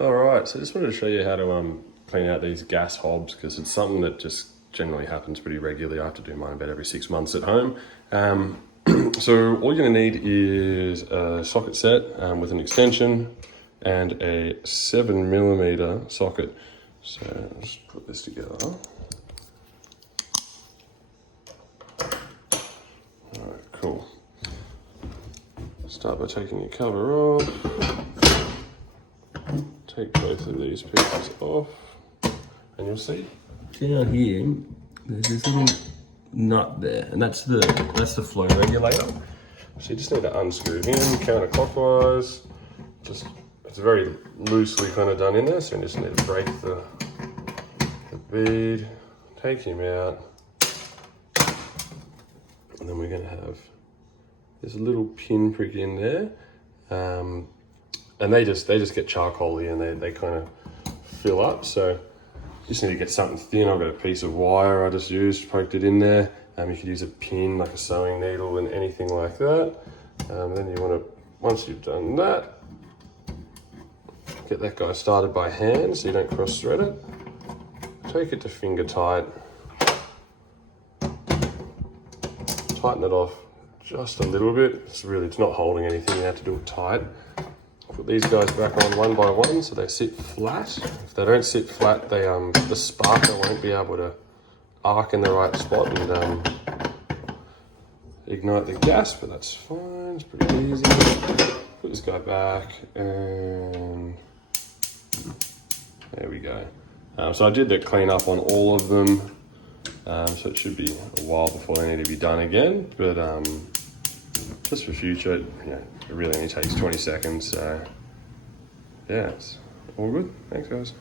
All right, so just wanted to show you how to clean out these gas hobs, because it's something that just generally happens pretty regularly. I have to do mine about every 6 months at home. So all you're gonna need is a socket set with an extension and a 7mm socket. So let's put this together. All right, cool. Start by taking your cover off. Take both of these pieces off, and you'll see down here there's this little nut there, and that's the flow regulator. So you just need to unscrew him counterclockwise. Just it's very loosely kind of done in there, so you just need to break the bead, take him out, and then we're going to have this little pin prick in there. And they just get charcoaly, and they kind of fill up. So you just need to get something thin. I've got a piece of wire I just used, poked it in there. You could use a pin, like a sewing needle, and anything like that. Then you want to, once you've done that, get that guy started by hand so you don't cross thread it. Take it to finger tight. Tighten it off just a little bit. It's not holding anything, you have to do it tight. Put these guys back on one by one so they sit flat. If they don't sit flat, the sparker won't be able to arc in the right spot and ignite the gas, but that's fine, it's pretty easy. Put this guy back, and there we go. So I did the clean up on all of them, so it should be a while before they need to be done again, but just for future, it really only takes 20 seconds, so yeah, it's all good. Thanks guys.